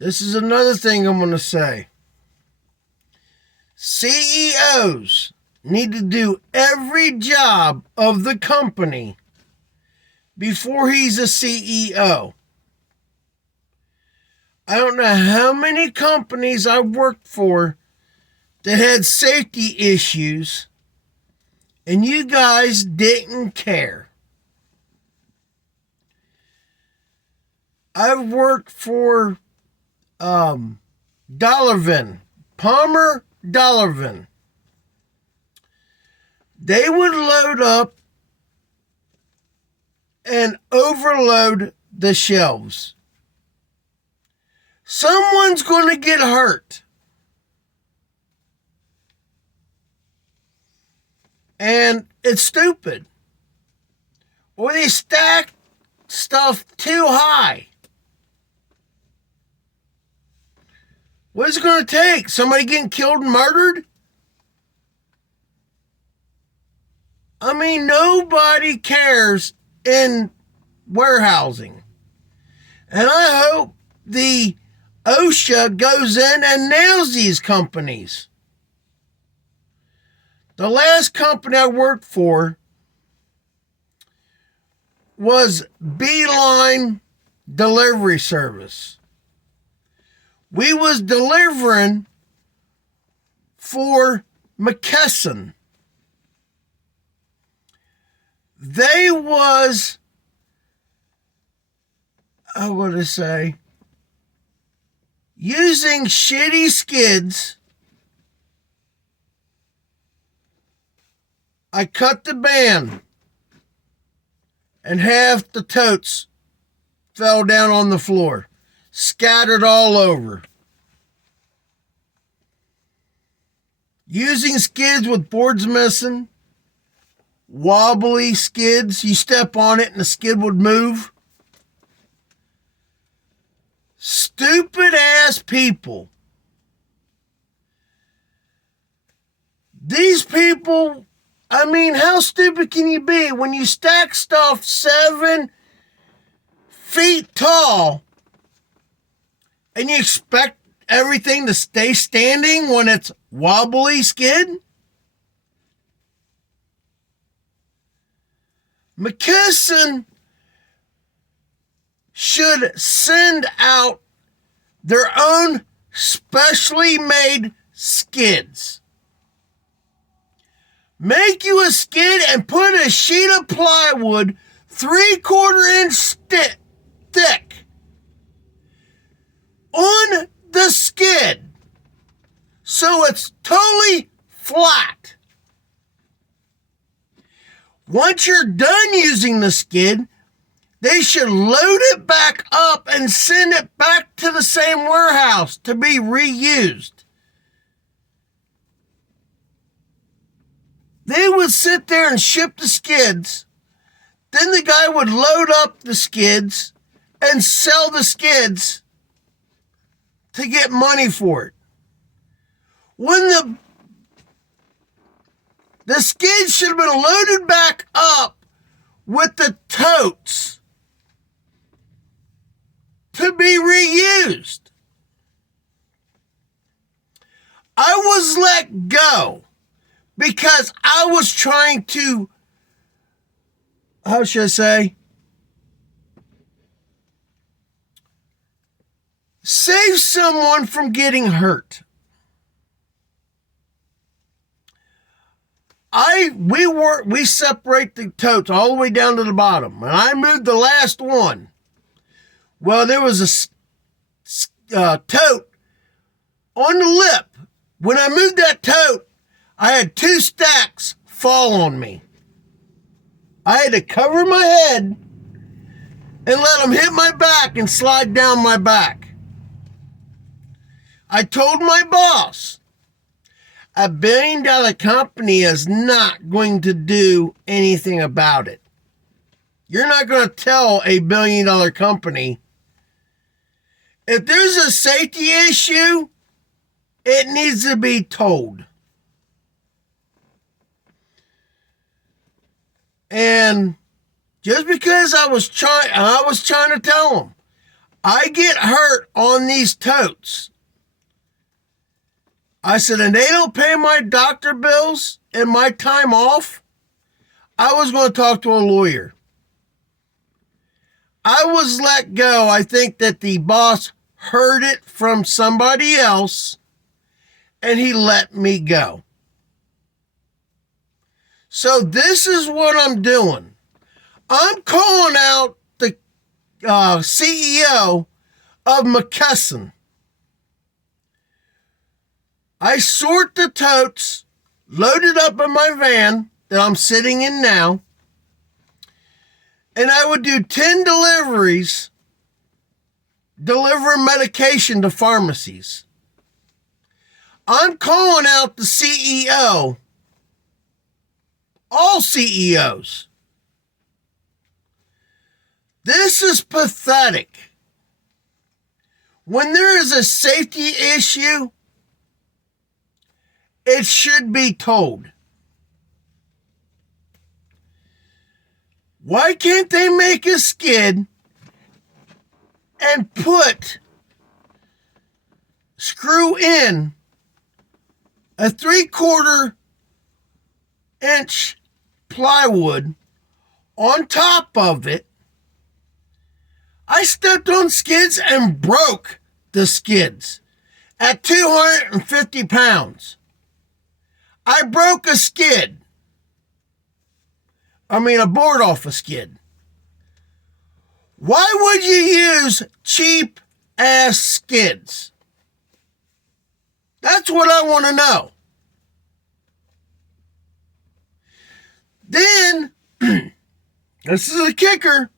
This is another thing I'm going to say. CEOs need to do every job of the company before he's a CEO. I don't know how many companies I worked for that had safety issues, and you guys didn't care. I've worked for Dollarvin, Palmer Dollarvin. They would load up and overload the shelves. Someone's going to get hurt. And it's stupid. Or they stack stuff too high. What is it going to take? Somebody getting killed and murdered? I mean, nobody cares in warehousing. And I hope the OSHA goes in and nails these companies. The last company I worked for was Beeline Delivery Service. We was delivering for McKesson. They was, I want to say, using shitty skids. I cut the band and half the totes fell down on the floor, scattered all over. Using skids with boards missing, wobbly skids, you step on it and the skid would move. Stupid ass people. These people, I mean, how stupid can you be when you stack stuff 7 feet tall and you expect everything to stay standing when it's wobbly skid? McKesson should send out their own specially made skids. Make you a skid and put a sheet of plywood 3/4 inch thick on the skid so it's totally flat. Once you're done using the skid, they should load it back up and send it back to the same warehouse to be reused. They would sit there and ship the skids. Then the guy would load up the skids and sell the skids to get money for it. When the skids should have been loaded back up with the totes to be reused. I was let go because I was trying to, how should I say, save someone from getting hurt. We separate the totes all the way down to the bottom, and I moved the last one. Well, there was a tote on the lip. When I moved that tote, I had 2 stacks fall on me. I had to cover my head and let them hit my back and slide down my back. I told my boss, $1 billion company is not going to do anything about it. You're not going to tell $1 billion company, if there's a safety issue, it needs to be told. And just because I was trying to tell them, I get hurt on these totes. I said, and they don't pay my doctor bills and my time off. I was going to talk to a lawyer. I was let go. I think that the boss heard it from somebody else and he let me go. So this is what I'm doing. I'm calling out the CEO of McKesson. I sort the totes, loaded up in my van that I'm sitting in now, and I would do 10 deliveries, deliver medication to pharmacies. I'm calling out the CEO, all CEOs. This is pathetic. When there is a safety issue, it should be told. Why can't they make a skid and screw in a 3/4 inch plywood on top of it? I stepped on skids and broke the skids at 250 pounds. I broke a skid. A board off a skid. Why would you use cheap ass skids? That's what I want to know. Then, this is a kicker.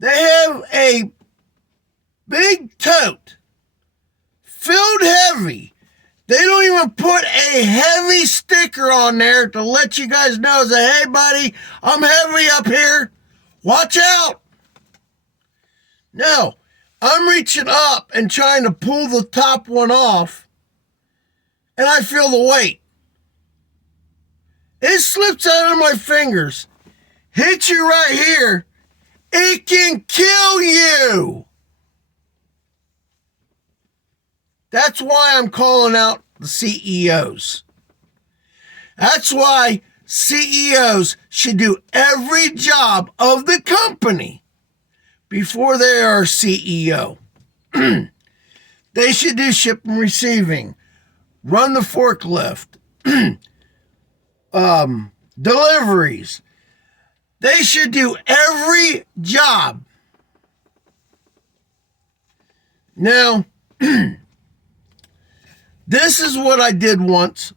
They have a big tote filled heavy. They don't even put a heavy sticker on there to let you guys know that, hey, buddy, I'm heavy up here. Watch out. No, I'm reaching up and trying to pull the top one off, and I feel the weight. It slips out of my fingers, hits you right here. It can kill you. That's why I'm calling out the CEOs. That's why CEOs should do every job of the company before they are CEO. They should do ship and receiving, run the forklift, deliveries. They should do every job. Now, this is what I did once.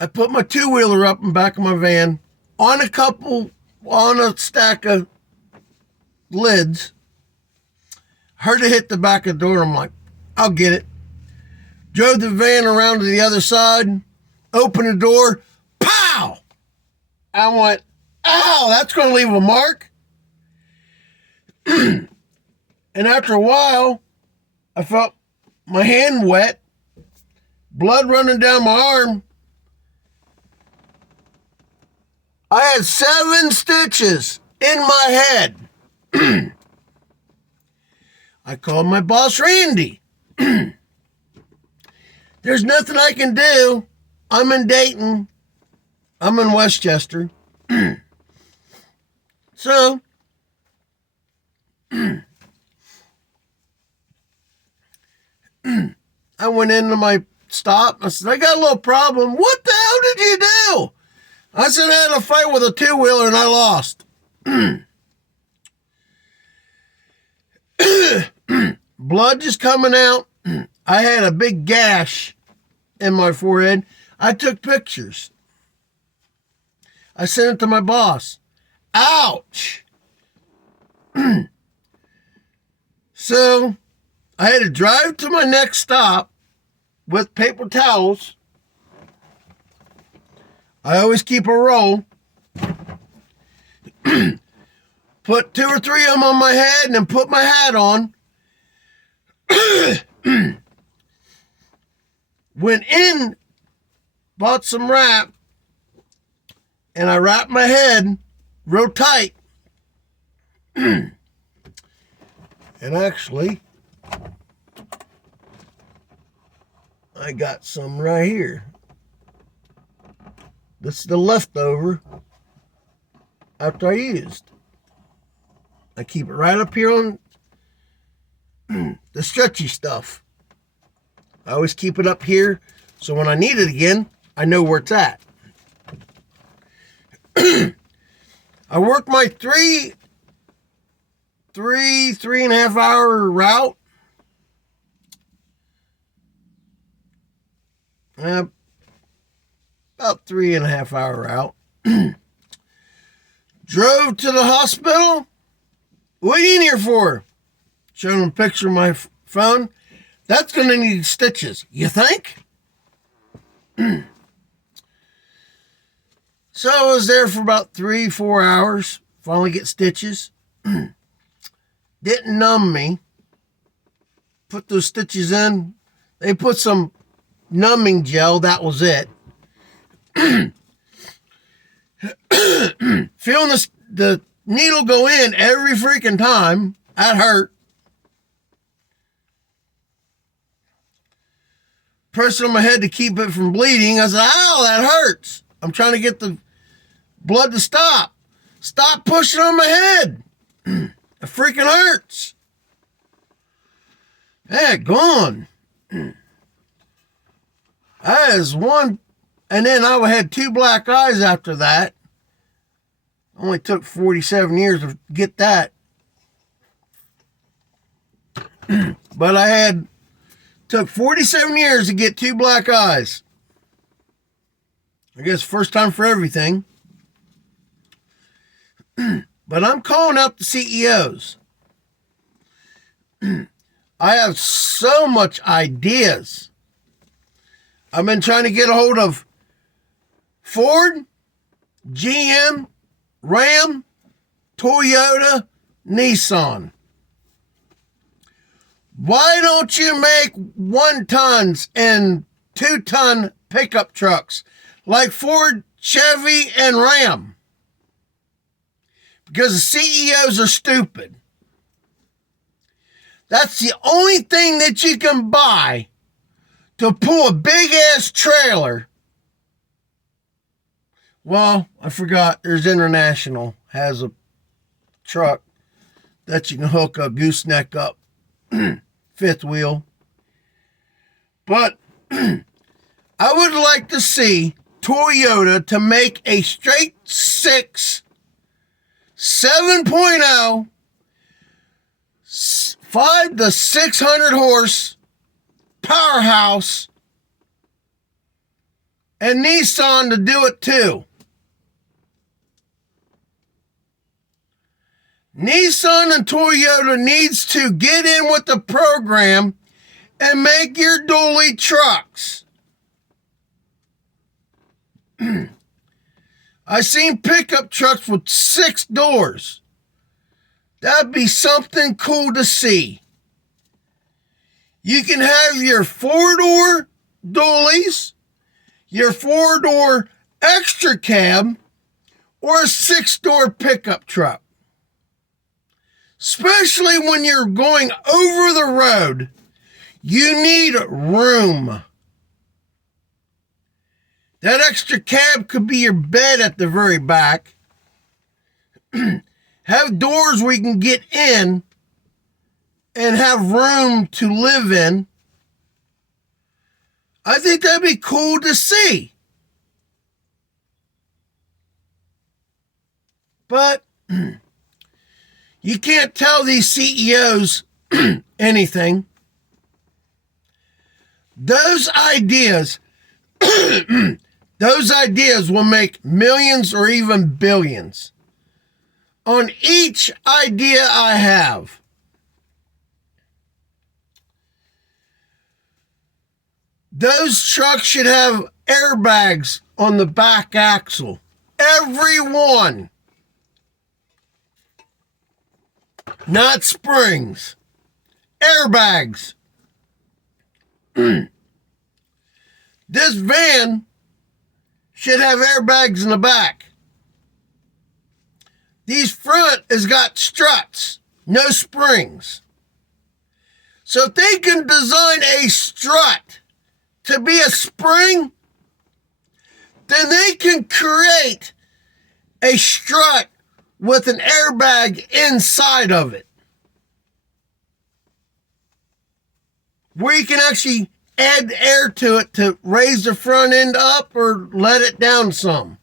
I put my two-wheeler up in the back of my van on a stack of lids. Heard it hit the back of the door. I'm like, I'll get it. Drove the van around to the other side, opened the door, pow! I went, ow, that's going to leave a mark. And after a while, I felt my hand wet, blood running down my arm. I had 7 stitches in my head. I called my boss, Randy. There's nothing I can do. I'm in Dayton. I'm in Westchester. So, I went into my stop. I said, I got a little problem. What the hell did you do? I said, I had a fight with a two-wheeler and I lost. Blood just coming out. I had a big gash in my forehead. I took pictures. I sent it to my boss. Ouch. So I had to drive to my next stop with paper towels. I always keep a roll. Put 2 or 3 of them on my head and then put my hat on. Went in, bought some wrap, and I wrap my head real tight. And actually, I got some right here. This is the leftover after I used. I keep it right up here on the stretchy stuff. I always keep it up here so when I need it again, I know where it's at. I work my three and a half hour route. About 3.5 hour route. Drove to the hospital. What are you in here for? Showed him a picture of my phone. That's going to need stitches. You think? So I was there for about 3-4 hours. Finally get stitches. Didn't numb me. Put those stitches in. They put some numbing gel. That was it. Feeling the needle go in every freaking time. That hurt. Pressing on my head to keep it from bleeding. I said, ow, that hurts. I'm trying to get the blood to stop. Stop pushing on my head. It freaking hurts. Hey, gone. That is one. And then I had 2 black eyes after that. Only took 47 years to get that. But took 47 years to get 2 black eyes. I guess first time for everything. But I'm calling out the CEOs. I have so much ideas. I've been trying to get a hold of Ford, GM, Ram, Toyota, Nissan. Why don't you make 1-tons and 2-ton pickup trucks like Ford, Chevy, and Ram? Because the CEOs are stupid. That's the only thing that you can buy to pull a big-ass trailer. Well, I forgot. There's International. Has a truck that you can hook a gooseneck up. 5th wheel. But I would like to see Toyota to make a straight 6 7.0 5 to 600 horse powerhouse, and Nissan to do it too. Nissan and Toyota needs to get in with the program and make your dually trucks. I seen pickup trucks with 6 doors. That'd be something cool to see. You can have your 4-door dualies, your 4-door extra cab, or a 6-door pickup truck. Especially when you're going over the road, you need room. That extra cab could be your bed at the very back. Have doors where you can get in and have room to live in. I think that'd be cool to see. But you can't tell these CEOs anything. Those ideas will make millions or even billions on each idea I have. Those trucks should have airbags on the back axle. Every one. Not springs. Airbags. This van should have airbags in the back. These front has got struts, no springs. So if they can design a strut to be a spring, then they can create a strut with an airbag inside of it, where you can actually add air to it to raise the front end up or let it down some.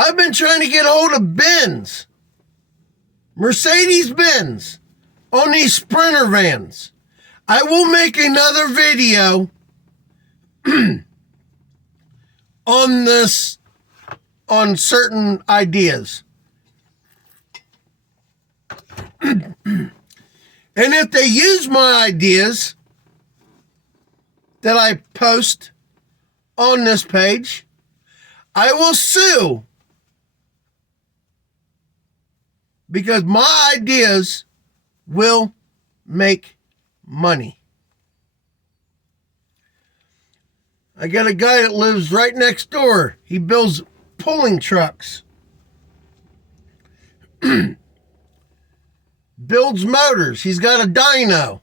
I've been trying to get a hold of Benz, Mercedes-Benz, on these Sprinter vans. I will make another video on this, on certain ideas. And if they use my ideas that I post on this page, I will sue, because my ideas will make money. I got a guy that lives right next door. He builds pulling trucks. Builds motors. He's got a dyno.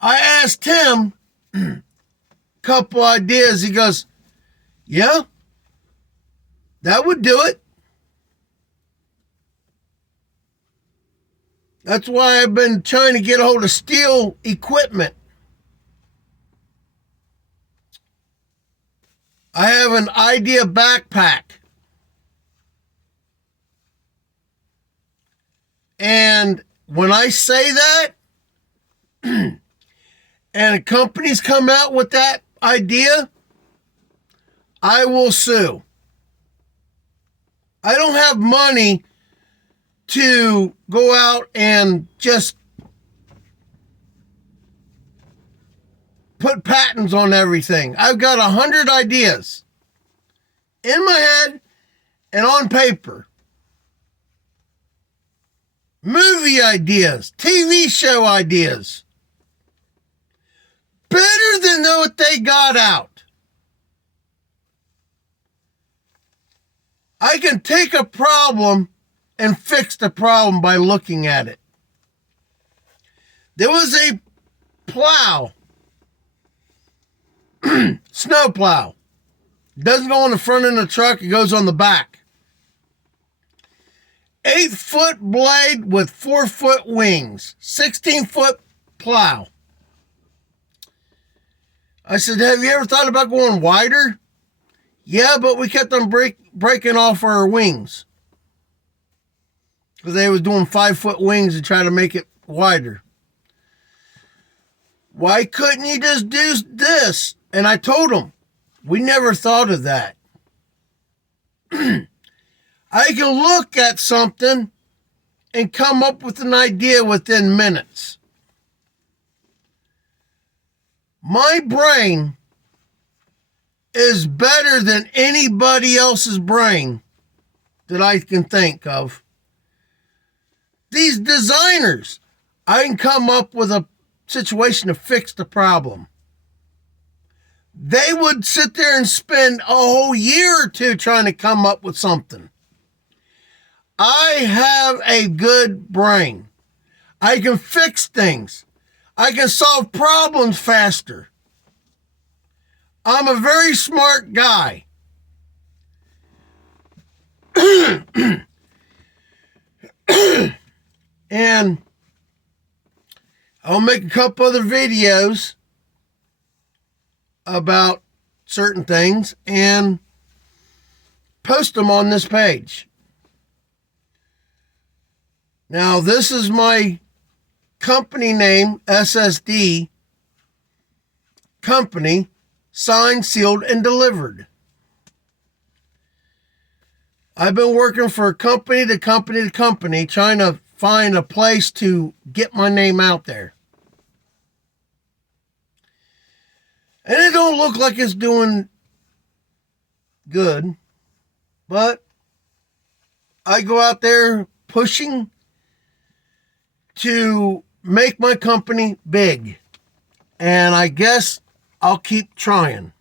I asked him a couple ideas. He goes, yeah, that would do it. That's why I've been trying to get a hold of steel equipment. I have an idea backpack. And when I say that, and companies come out with that idea, I will sue. I don't have money to go out and just put patents on everything. I've got 100 ideas in my head and on paper. Movie ideas, TV show ideas. Better than what they got out. I can take a problem and fix the problem by looking at it. There was a plow, snow plow. It doesn't go on the front end of the truck, it goes on the back. 8-foot blade with 4-foot wings, 16-foot plow. I said, have you ever thought about going wider? Yeah, but we kept on breaking off our wings, because they was doing 5-foot wings to try to make it wider. Why couldn't you just do this? And I told them, we never thought of that. I can look at something and come up with an idea within minutes. My brain is better than anybody else's brain that I can think of. These designers, I can come up with a situation to fix the problem. They would sit there and spend a whole year or two trying to come up with something. I have a good brain. I can fix things. I can solve problems faster. I'm a very smart guy. And I'll make a couple other videos about certain things and post them on this page. Now, this is my company name, SSD Company, signed, sealed, and delivered. I've been working for company to company to company, trying to find a place to get my name out there. And it don't look like it's doing good, but I go out there pushing to make my company big. And I guess I'll keep trying.